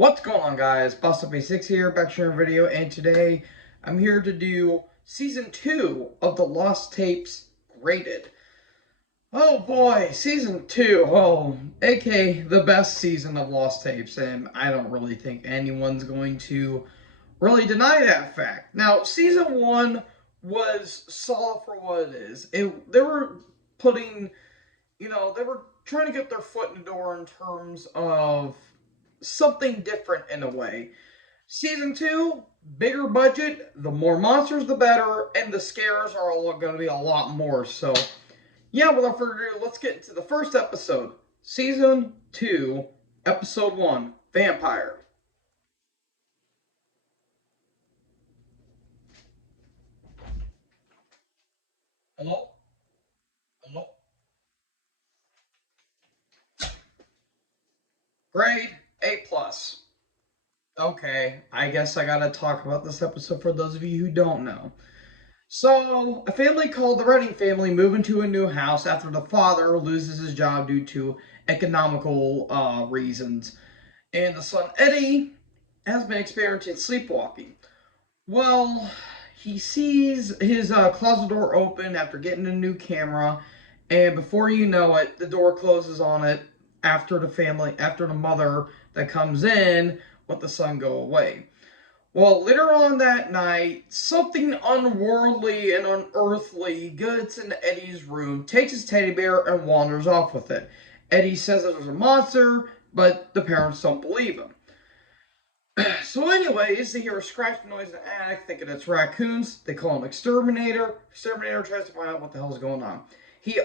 What's going on, guys? BossUp86 here, back sharing a video, and today I'm here to do Season 2 of the Lost Tapes Graded. Oh boy, Season 2, aka the best season of Lost Tapes, and I don't really think anyone's going to really deny that fact. Now, Season 1 was solid for what it is. They were putting, they were trying to get their foot in the door in terms of something different in a way. Season 2, bigger budget, the more monsters the better, and the scares are going to be a lot more. So, yeah, without further ado, let's get into the first episode. Season 2, Episode 1, Vampire. Hello? Hello? Grade A+. Okay, I guess I gotta talk about this episode for those of you who don't know. So, a family called the Redding family move into a new house after the father loses his job due to economical reasons, and the son Eddie has been experiencing sleepwalking. Well, he sees his closet door open after getting a new camera, and before you know it, the door closes on it after the mother that comes in, let the son go away. Well, later on that night, something unworldly and unearthly gets into Eddie's room, takes his teddy bear, and wanders off with it. Eddie says it was a monster, but the parents don't believe him. So anyways, they hear a scratching noise in the attic, thinking it's raccoons. They call him Exterminator. Exterminator tries to find out what the hell's going on. He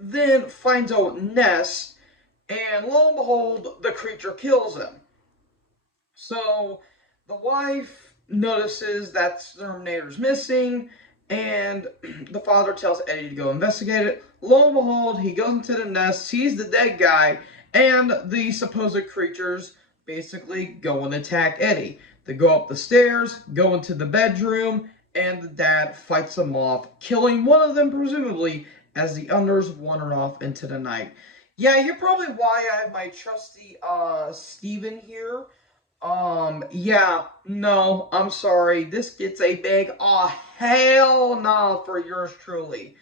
then finds a nest, and lo and behold, the creature kills him. So the wife notices that Exterminator's missing, and the father tells Eddie to go investigate it. Lo and behold, he goes into the nest, sees the dead guy, and the supposed creatures basically go and attack Eddie. They go up the stairs, go into the bedroom, and the dad fights them off, killing one of them presumably as the others wander off into the night. Yeah, you're probably why I have my trusty Steven here. Yeah, no, I'm sorry. This gets a big hell no for yours truly.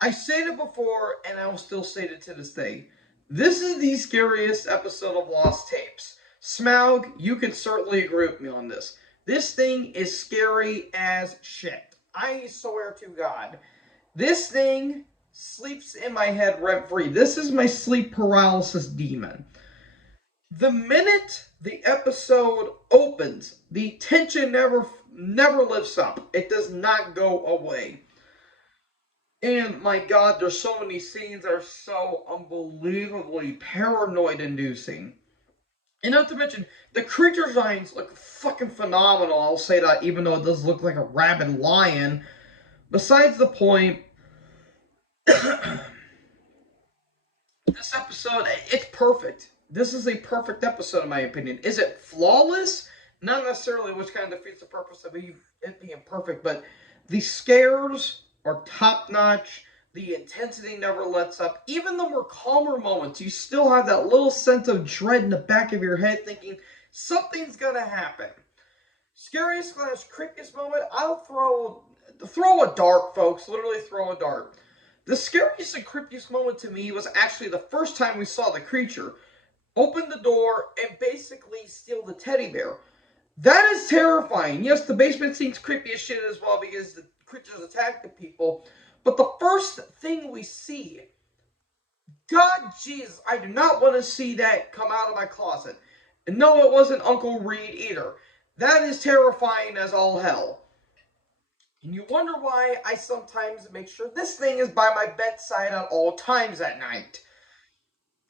I said it before, and I will still say it to this day. This is the scariest episode of Lost Tapes. Smaug, you can certainly agree with me on this. This thing is scary as shit. I swear to God. This thing sleeps in my head rent free. This is my sleep paralysis demon. The minute the episode opens, the tension never lifts up. It does not go away. And my God, there's so many scenes that are so unbelievably paranoid inducing. And not to mention, the creature designs look fucking phenomenal. I'll say that, even though it does look like a rabid lion. Besides the point, this episode, it's perfect. This is a perfect episode, in my opinion. Is it flawless? Not necessarily, which kind of defeats the purpose of it being perfect, but the scares are top notch. The intensity never lets up. Even the more calmer moments, you still have that little sense of dread in the back of your head, thinking something's gonna happen. Scariest slash creepiest moment, I'll throw a dart, folks. Literally throw a dart. The scariest and creepiest moment to me was actually the first time we saw the creature open the door and basically steal the teddy bear. That is terrifying. Yes, the basement seems creepy as shit as well because the creatures attack the people. But the first thing we see, God Jesus, I do not want to see that come out of my closet. And no, it wasn't Uncle Reed either. That is terrifying as all hell. And you wonder why I sometimes make sure this thing is by my bedside at all times at night.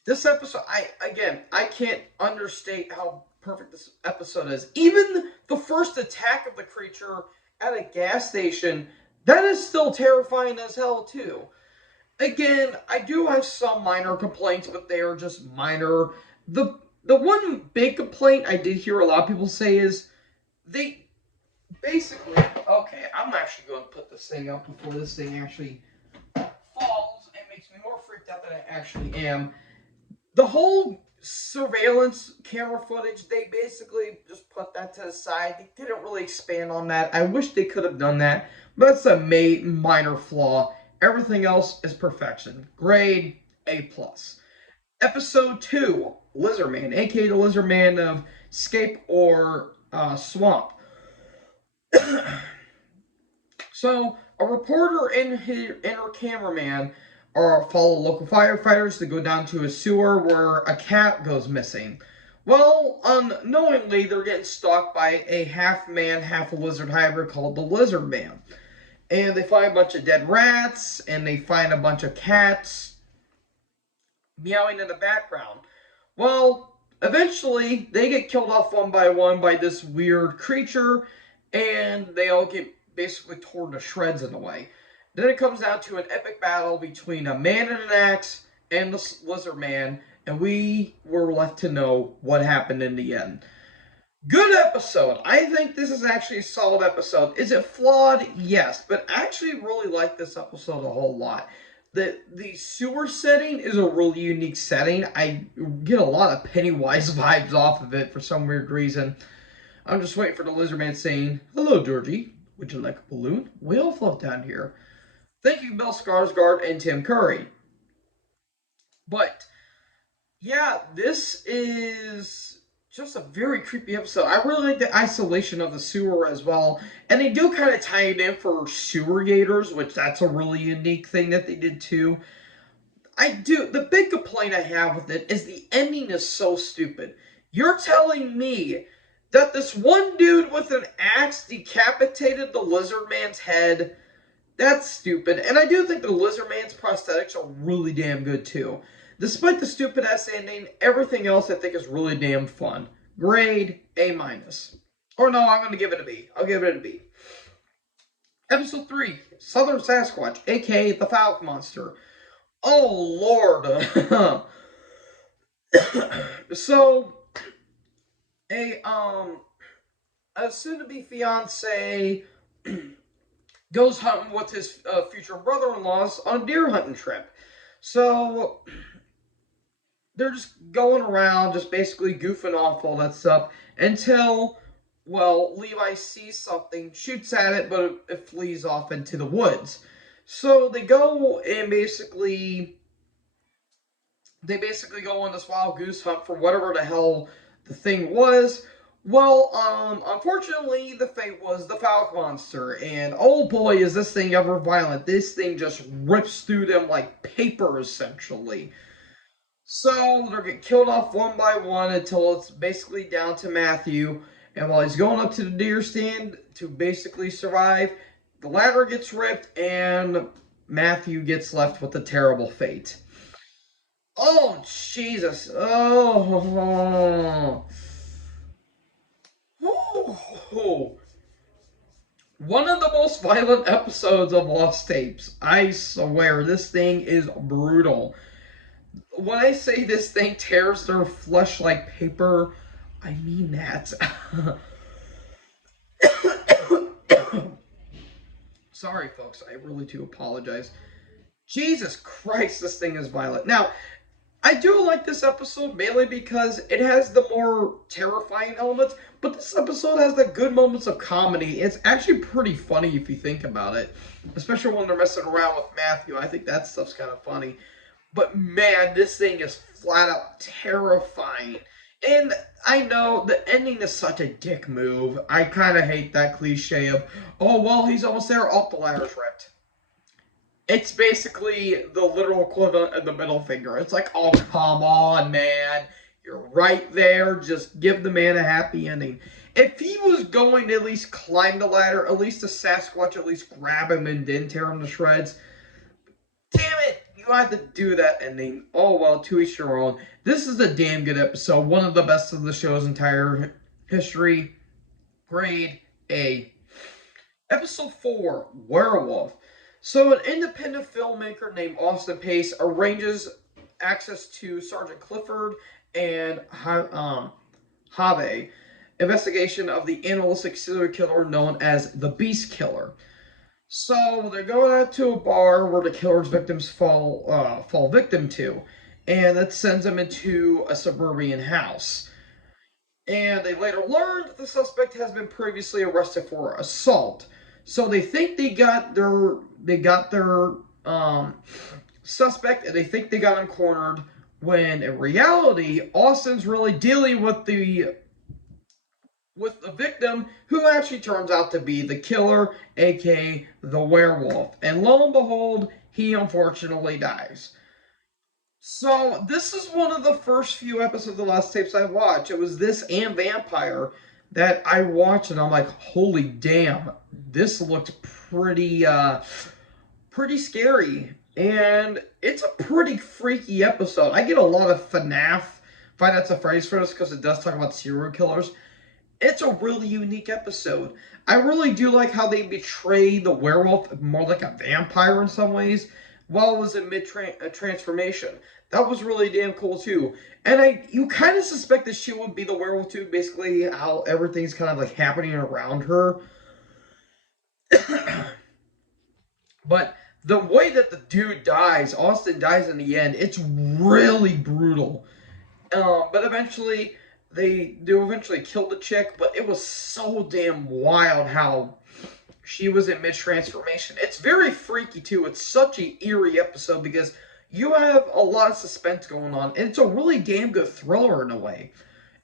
This episode, I can't understate how perfect this episode is. Even the first attack of the creature at a gas station, that is still terrifying as hell too. Again, I do have some minor complaints, but they are just minor. The one big complaint I did hear a lot of people say is they basically, okay, I'm actually going to put this thing up before this thing actually falls and makes me more freaked out than I actually am. The whole surveillance camera footage, they basically just put that to the side. They didn't really expand on that. I wish they could have done that, but it's a minor flaw. Everything else is perfection. Grade A plus. Episode 2, Lizardman, aka the Lizardman of Scape or Swamp. So, a reporter and her cameraman follow local firefighters to go down to a sewer where a cat goes missing. Well, unknowingly, they're getting stalked by a half-man, half-lizard hybrid called the Lizard Man. And they find a bunch of dead rats, and they find a bunch of cats meowing in the background. Well, eventually, they get killed off one by this weird creature, and they all get basically torn to shreds in a way. Then it comes down to an epic battle between a man and an axe and the Lizard Man, and we were left to know what happened in the end. Good episode. I think this is actually a solid episode. Is it flawed? Yes, but I actually really like this episode a whole lot. The sewer setting is a really unique setting. I get a lot of Pennywise vibes off of it for some weird reason. I'm just waiting for the Lizard Man saying, "Hello, Georgie. Would you like a balloon? We all float down here." Thank you, Bill Skarsgård and Tim Curry. But, yeah, this is just a very creepy episode. I really like the isolation of the sewer as well. And they do kind of tie it in for sewer gators, which that's a really unique thing that they did too. The big complaint I have with it is the ending is so stupid. You're telling me that this one dude with an axe decapitated the Lizard Man's head? That's stupid. And I do think the Lizard Man's prosthetics are really damn good too. Despite the stupid ass ending, everything else I think is really damn fun. Grade A minus. Or no, I'm going to give it a B. I'll give it a B. Episode 3, Southern Sasquatch, aka the Falk Monster. Oh Lord. So, a soon-to-be fiance goes hunting with his future brother-in-laws on a deer hunting trip. So they're just going around, just basically goofing off all that stuff until, well, Levi sees something, shoots at it, but it flees off into the woods. So they go and basically go on this wild goose hunt for whatever the hell the thing was. Well, unfortunately, the fate was the Falk Monster, and oh boy, is this thing ever violent. This thing just rips through them like paper, essentially. So, they're getting killed off one by one until it's basically down to Matthew, and while he's going up to the deer stand to basically survive, the ladder gets ripped, and Matthew gets left with a terrible fate. Oh, Jesus. Oh. One of the most violent episodes of Lost Tapes. I swear, this thing is brutal. When I say this thing tears their flesh like paper, I mean that. Sorry, folks. I really do apologize. Jesus Christ, this thing is violent. Now, I do like this episode mainly because it has the more terrifying elements, but this episode has the good moments of comedy. It's actually pretty funny if you think about it, especially when they're messing around with Matthew. I think that stuff's kind of funny. But man, this thing is flat out terrifying. And I know the ending is such a dick move. I kind of hate that cliche of, oh, well, he's almost there. Oh, the ladder's ripped. It's basically the literal equivalent of the middle finger. It's like, oh, come on, man. You're right there. Just give the man a happy ending. If he was going to at least climb the ladder, at least the Sasquatch at least grab him and then tear him to shreds. Damn it. You had to do that ending. Oh, well, to each your own. This is a damn good episode. One of the best of the show's entire history. Grade A. Episode 4, Werewolf. So an independent filmmaker named Austin Pace arranges access to Sergeant Clifford and Have investigation of the animalistic serial killer known as the Beast Killer. So they're going out to a bar where the killer's victims fall victim to, and that sends them into a suburban house. And they later learned that the suspect has been previously arrested for assault. So they think they got their suspect, and they think they got him cornered. When in reality, Austin's really dealing with the victim, who actually turns out to be the killer, aka the werewolf. And lo and behold, he unfortunately dies. So this is one of the first few episodes of the last tapes I watched. It was this and Vampire that I watched, and I'm like, holy damn, this looked pretty scary. And it's a pretty freaky episode. I get a lot of FNAF, if that's a phrase for this, because it does talk about serial killers. It's a really unique episode. I really do like how they betray the werewolf more like a vampire in some ways, while it was in transformation. That was really damn cool too. And you kind of suspect that she would be the werewolf too, basically how everything's kind of like happening around her. But the way that the dude dies, Austin dies in the end, it's really brutal. But eventually, they do eventually kill the chick, but it was so damn wild how she was in mid-transformation. It's very freaky, too. It's such an eerie episode because you have a lot of suspense going on, and it's a really damn good thriller in a way.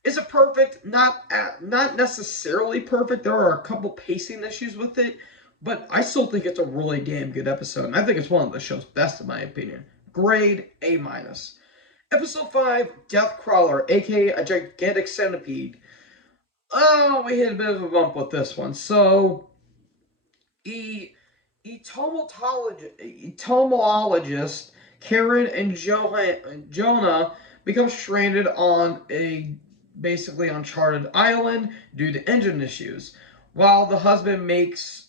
Is it perfect? Not necessarily perfect. There are a couple pacing issues with it, but I still think it's a really damn good episode, and I think it's one of the show's best in my opinion. Grade A minus. Episode 5, Death Crawler, aka a gigantic centipede. Oh, we hit a bit of a bump with this one. So, entomologist Karen and Jonah become stranded on a basically uncharted island due to engine issues. While the husband makes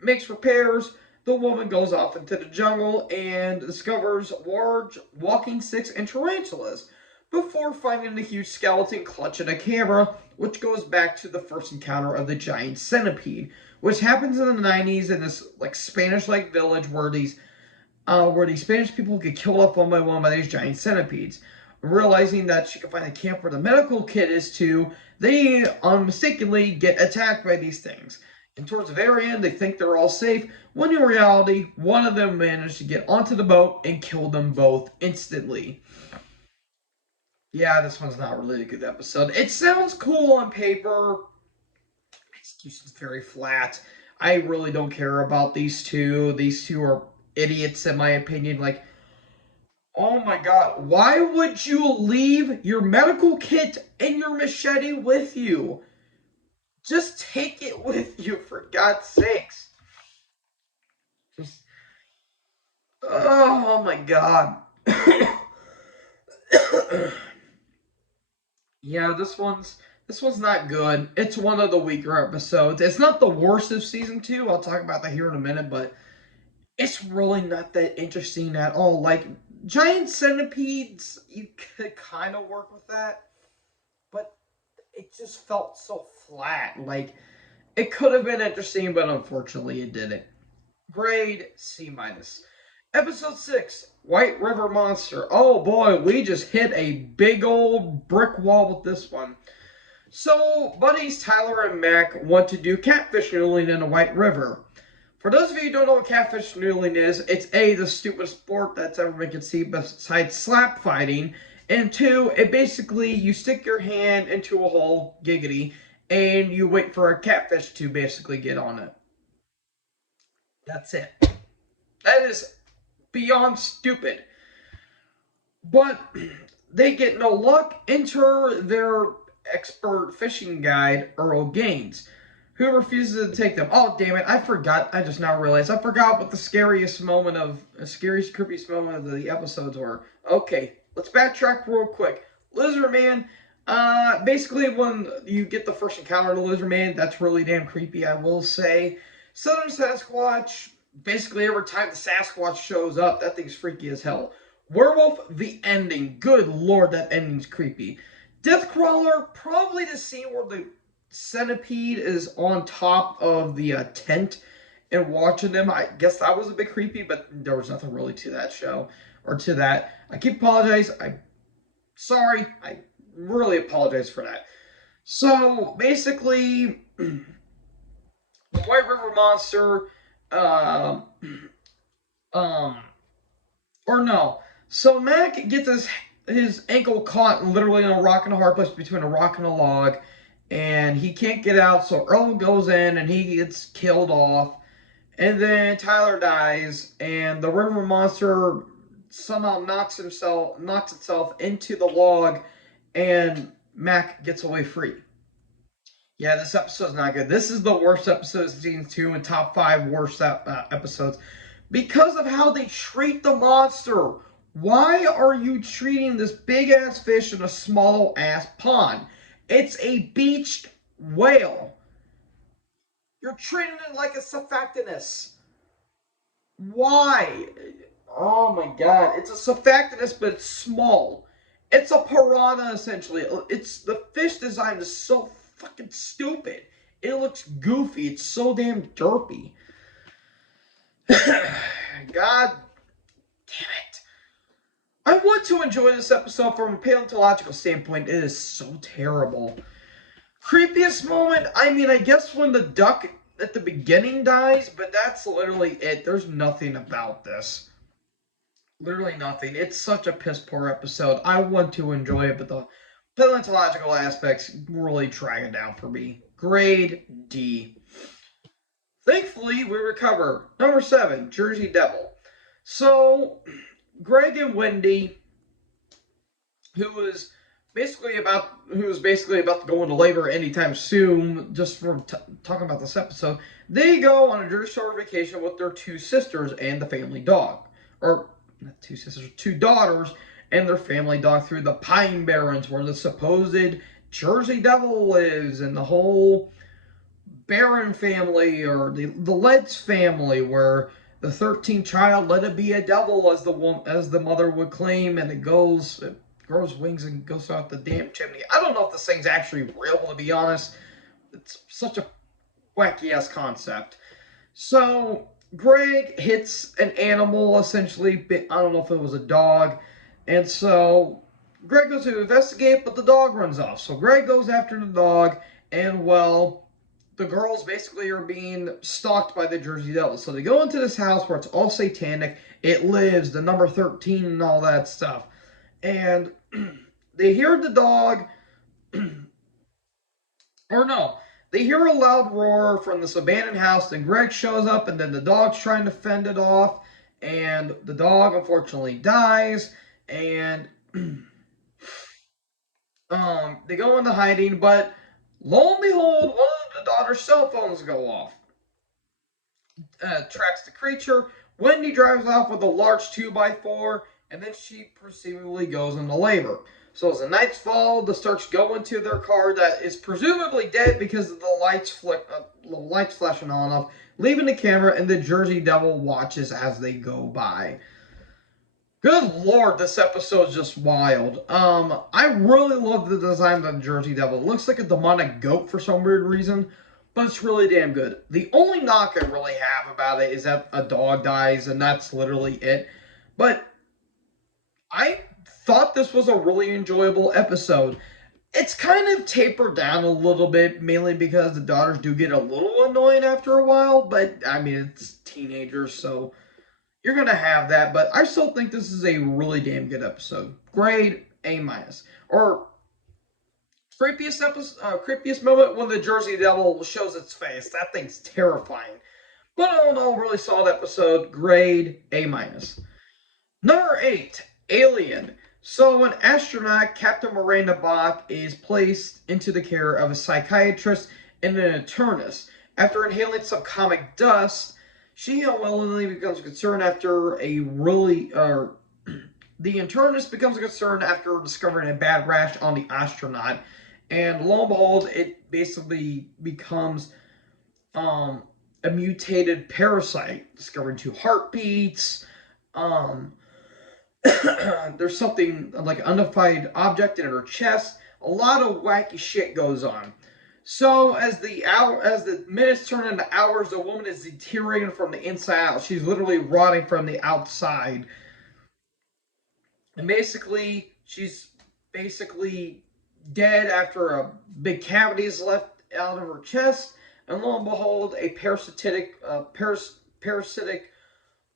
makes repairs, the woman goes off into the jungle and discovers large walking sticks and tarantulas before finding a huge skeleton clutching a camera, which goes back to the first encounter of the giant centipede, which happens in the 90s in this like Spanish-like village where these Spanish people get killed off one by these giant centipedes. Realizing that she can find the camp where the medical kit is too, they unmistakably get attacked by these things. And towards the very end, they think they're all safe, when in reality, one of them managed to get onto the boat and kill them both instantly. Yeah, this one's not really a good episode. It sounds cool on paper. Execution's very flat. I really don't care about these two. These two are idiots, in my opinion. Like, oh my god, why would you leave your medical kit and your machete with you? Just take it with you, for God's sakes. Just, oh my god. Yeah, this one's not good. It's one of the weaker episodes. It's not the worst of season 2. I'll talk about that here in a minute, but it's really not that interesting at all. Like, giant centipedes, you could kind of work with that, but it just felt so flat. Like, it could have been interesting, but unfortunately it didn't. Grade C minus. Episode 6, White River Monster. Oh boy, we just hit a big old brick wall with this one. So, buddies Tyler and Mac want to do catfish noodling in the White River. For those of you who don't know what catfish noodling is, it's A, the stupidest sport that's ever been conceived besides slap fighting, and 2, it basically, you stick your hand into a hole, giggity, and you wait for a catfish to basically get on it. That's it. That is beyond stupid. But they get no luck. Enter their expert fishing guide, Earl Gaines, who refuses to take them. Oh, damn it. I forgot. I just now realized. I forgot what the scariest, creepiest moment of the episodes were. Okay, let's backtrack real quick. Lizard Man. Basically, when you get the first encounter of the Lizard Man, that's really damn creepy, I will say. Southern Sasquatch. Basically, every time the Sasquatch shows up, that thing's freaky as hell. Werewolf, the ending. Good lord, that ending's creepy. Deathcrawler, probably the scene where the centipede is on top of the tent and watching them. I guess that was a bit creepy, but there was nothing really to that show, or to that. I keep apologizing. I'm sorry. I really apologize for that. So basically, the White River Monster, um, um, or no. So Mac gets his ankle caught literally in a rock and a hard place between a rock and a log, and he can't get out. So Earl goes in and he gets killed off, and then Tyler dies, and the river monster somehow knocks itself into the log, and Mac gets away free. Yeah, this episode's not good. This is the worst episode of season 2 and top 5 worst episodes because of how they treat the monster. Why are you treating this big ass fish in a small ass pond? It's a beached whale. You're treating it like a Cephactinus. Why? Oh my god. It's a Cephactinus, but it's small. It's a piranha, essentially. It's the fish design is so fucking stupid. It looks goofy. It's so damn derpy. God damn it. I want to enjoy this episode from a paleontological standpoint. It is so terrible. Creepiest moment? I mean, I guess when the duck at the beginning dies, but that's literally it. There's nothing about this. Literally nothing. It's such a piss poor episode. I want to enjoy it, but the paleontological aspects really drag it down for me. Grade D. Thankfully, we recover. Number 7, Jersey Devil. So, Greg and Wendy, who was basically about to go into labor anytime soon, just from talking about this episode, they go on a Jersey Shore vacation with their 2 sisters and the family dog. Or, not 2 sisters, 2 daughters and their family dog through the Pine Barrens, where the supposed Jersey Devil lives, and the whole Barron family, or the Letts family, where the 13th child let it be a devil, as the mother would claim, and it grows wings and goes out the damn chimney. I don't know if this thing's actually real, to be honest. It's such a wacky ass concept. So Greg hits an animal, essentially. I don't know if it was a dog, and so Greg goes to investigate, but the dog runs off. So Greg goes after the dog, and well, the girls basically are being stalked by the Jersey Devil. So they go into this house where it's all satanic. It lives, the number 13 and all that stuff. And they hear the dog, or no, they hear a loud roar from this abandoned house. Then Greg shows up, and then the dog's trying to fend it off. And the dog, unfortunately, dies. And they go into hiding, but lo and behold, one of the daughter's cell phones go off. Tracks the creature. Wendy drives off with a large 2x4, and then she presumably goes into labor. So as the nights fall, the Starks go into their car that is presumably dead because of the lights flashing on and off, leaving the camera, and the Jersey Devil watches as they go by. Good lord, this episode's just wild. I really love the design of the Jersey Devil. It looks like a demonic goat for some weird reason, but it's really damn good. The only knock I really have about it is that a dog dies, and that's literally it. But I thought this was a really enjoyable episode. It's kind of tapered down a little bit, mainly because the daughters do get a little annoying after a while, but I mean, it's teenagers, so you're going to have that, but I still think this is a really damn good episode. Grade A-. Or creepiest moment when the Jersey Devil shows its face. That thing's terrifying. But all in all, really solid episode. Grade A-. Number 8, Alien. So an astronaut, Captain Miranda Bach, is placed into the care of a psychiatrist and an internist. After inhaling some comic dust, she unwillingly becomes concerned after the internist becomes concerned after discovering a bad rash on the astronaut, and lo and behold, it basically becomes a mutated parasite, discovering 2 heartbeats. There's something like an unidentified object in her chest. A lot of wacky shit goes on. So as the minutes turn into hours, the woman is deteriorating from the inside out. She's literally rotting from the outside. And basically, she's basically dead after a big cavity is left out of her chest. And lo and behold, a parasitic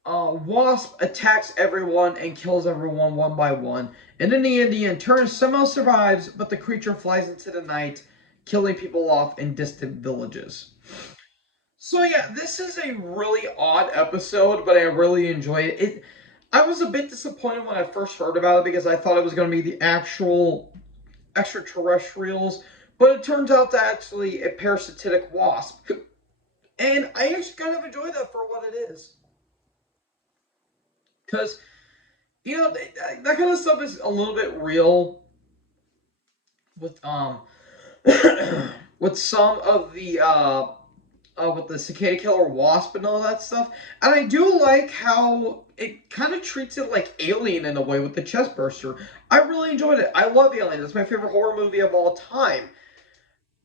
wasp attacks everyone and kills everyone one by one. And in the end, the intern somehow survives, but the creature flies into the night, killing people off in distant villages. So yeah, this is a really odd episode, but I really enjoy it. I was a bit disappointed when I first heard about it because I thought it was going to be the actual extraterrestrials, but it turns out to actually a parasitic wasp. And I actually kind of enjoy that for what it is. Because, that kind of stuff is a little bit real with with some of the with the cicada killer wasp and all that stuff. And I do like how it kind of treats it like Alien in a way with the chest burster. I really enjoyed it. I love Alien. It's my favorite horror movie of all time.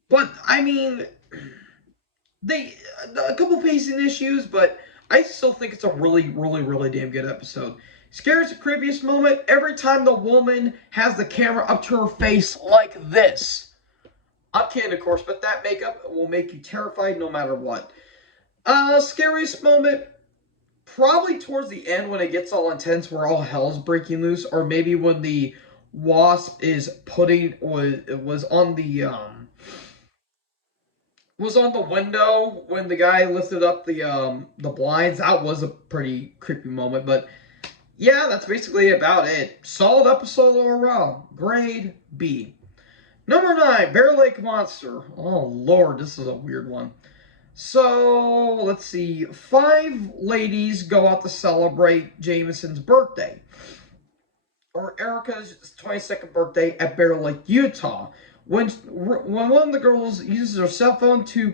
But I mean, they a couple pacing issues, but I still think it's a really, really, really damn good episode. Scariest and creepiest moment every time the woman has the camera up to her face like this. I'm kidding, of course, but that makeup will make you terrified no matter what. Scariest moment, probably towards the end when it gets all intense, where all hell's breaking loose, or maybe when the wasp is was on the window when the guy lifted up the blinds. That was a pretty creepy moment, but yeah, that's basically about it. Solid episode overall. Grade B. Number 9, Bear Lake Monster. Oh, Lord, this is a weird one. So, let's see. 5 ladies go out to celebrate Jameson's birthday, or Erica's 22nd birthday at Bear Lake, Utah. When one of the girls uses her cell phone to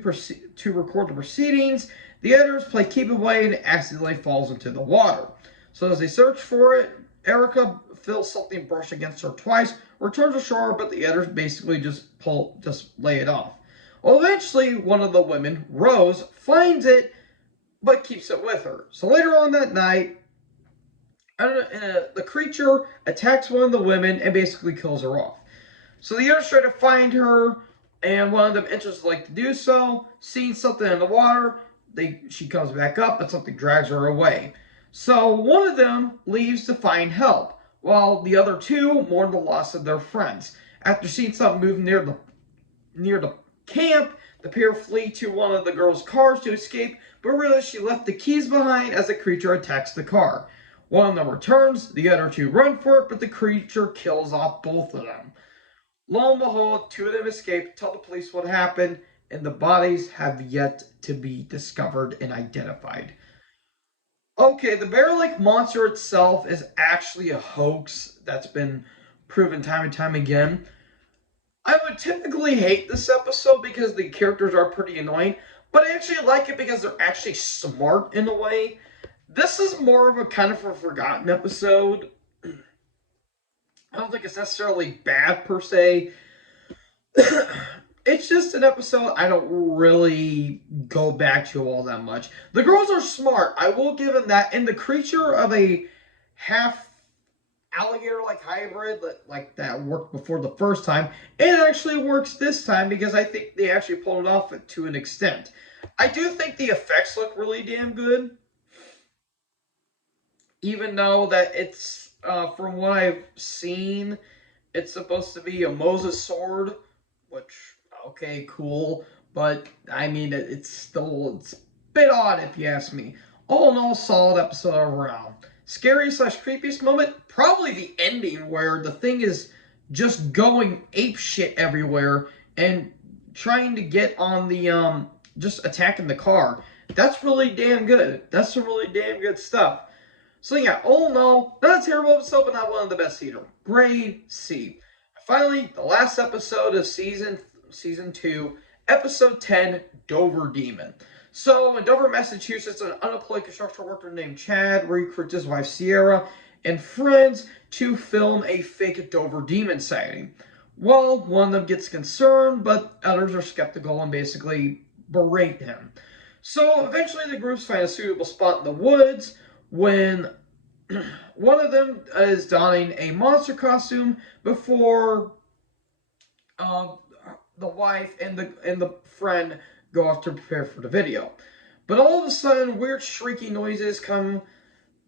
record the proceedings, the others play keep away and accidentally falls into the water. So as they search for it, Erica feels something brush against her twice, returns to shore, but the others basically just lay it off. Well, eventually, one of the women, Rose, finds it, but keeps it with her. So later on that night, the creature attacks one of the women and basically kills her off. So the others try to find her, and one of them enters like to do so. Seeing something in the water, she comes back up, but something drags her away. So one of them leaves to find help, while the other two mourn the loss of their friends. After seeing something move near the camp, the pair flee to one of the girl's cars to escape, but realize she left the keys behind as the creature attacks the car. One of them returns, the other two run for it, but the creature kills off both of them. Lo and behold, 2 of them escape, tell the police what happened, and the bodies have yet to be discovered and identified. Okay, the Bear Lake Monster itself is actually a hoax that's been proven time and time again. I would typically hate this episode because the characters are pretty annoying, but I actually like it because they're actually smart in a way. This is more of a kind of a forgotten episode. I don't think it's necessarily bad per se. It's just an episode I don't really go back to all that much. The girls are smart, I will give them that. And the creature of a half alligator like hybrid like that worked before the first time, it actually works this time because I think they actually pulled it off to an extent. I do think the effects look really damn good, even though that it's from what I've seen, it's supposed to be a Moses sword, which okay, cool, but I mean it's a bit odd if you ask me. All in all, solid episode overall. Scary / creepiest moment, probably the ending where the thing is just going ape shit everywhere and trying to get on the just attacking the car. That's really damn good. That's some really damn good stuff. So yeah, all in all, not a terrible episode, but not one of the best either. Grade C. Finally, the last episode of season 2, episode 10, Dover Demon. So in Dover, Massachusetts, an unemployed construction worker named Chad recruits his wife Sierra and friends to film a fake Dover Demon sighting. Well, one of them gets concerned, but others are skeptical and basically berate him. So eventually the groups find a suitable spot in the woods when one of them is donning a monster costume before the wife and the friend go off to prepare for the video. But all of a sudden, weird shrieking noises come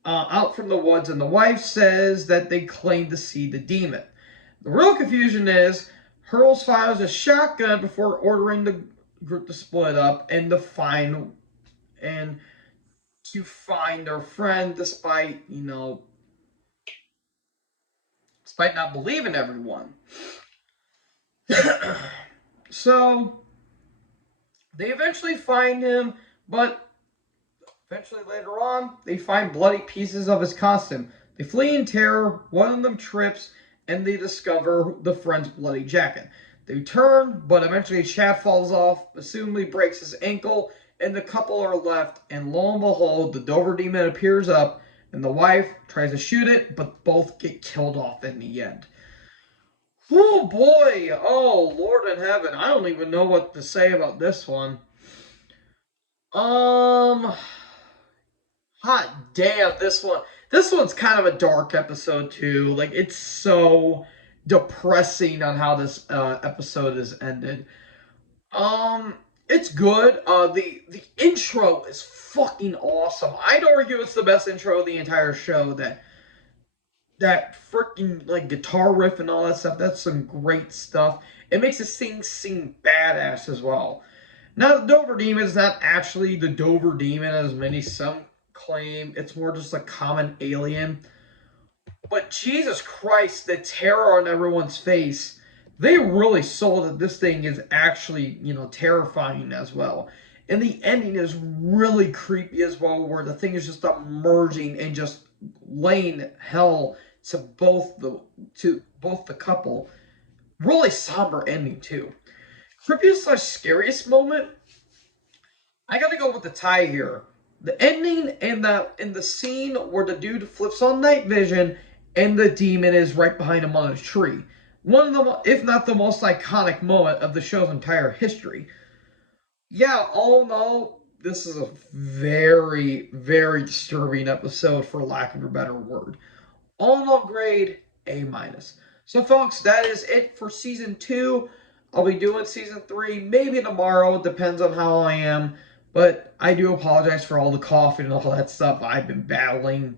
out from the woods, and the wife says that they claim to see the demon. The real confusion is Hurls fires a shotgun before ordering the group to split up and and to find their friend, despite not believing everyone. So they eventually find him, but eventually later on, they find bloody pieces of his costume. They flee in terror, one of them trips, and they discover the friend's bloody jacket. They return, but eventually Chad falls off, assumably breaks his ankle, and the couple are left, and lo and behold, the Dover demon appears up, and the wife tries to shoot it, but both get killed off in the end. Oh boy! Oh, Lord in heaven. I don't even know what to say about this one. Hot damn, this one. This one's kind of a dark episode too. Like, it's so depressing on how this episode is ended. It's good. The intro is fucking awesome. I'd argue it's the best intro of the entire show. That freaking like guitar riff and all that stuff. That's some great stuff. It makes the scene seem badass as well. Now, the Dover Demon is not actually the Dover Demon, as many some claim. It's more just a common alien. But Jesus Christ, the terror on everyone's face. They really sold that this thing is actually, terrifying as well. And the ending is really creepy as well, where the thing is just emerging and just laying hell to both the couple. Really somber ending too. Creepiest / scariest moment, I gotta go with the tie here. The ending and the scene where the dude flips on night vision and the demon is right behind him on a tree. One of the, if not the most iconic moment of the show's entire history. Yeah, all in all, this is a very, very disturbing episode, for lack of a better word. All in all, grade A-. So, folks, that is it for Season 2. I'll be doing Season 3 maybe tomorrow. It depends on how I am. But I do apologize for all the coughing and all that stuff I've been battling.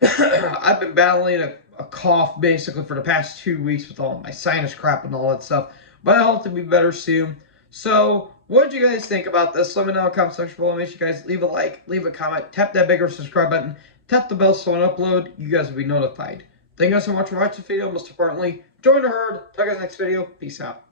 I've been battling a cough basically for the past 2 weeks with all my sinus crap and all that stuff. But I hope to be better soon. So, what did you guys think about this? Let me know in the comment section below. Make sure you guys leave a like, leave a comment, tap that bigger subscribe button, tap the bell so when I upload, you guys will be notified. Thank you guys so much for watching the video. Most importantly, join the herd. Talk to you guys next video. Peace out.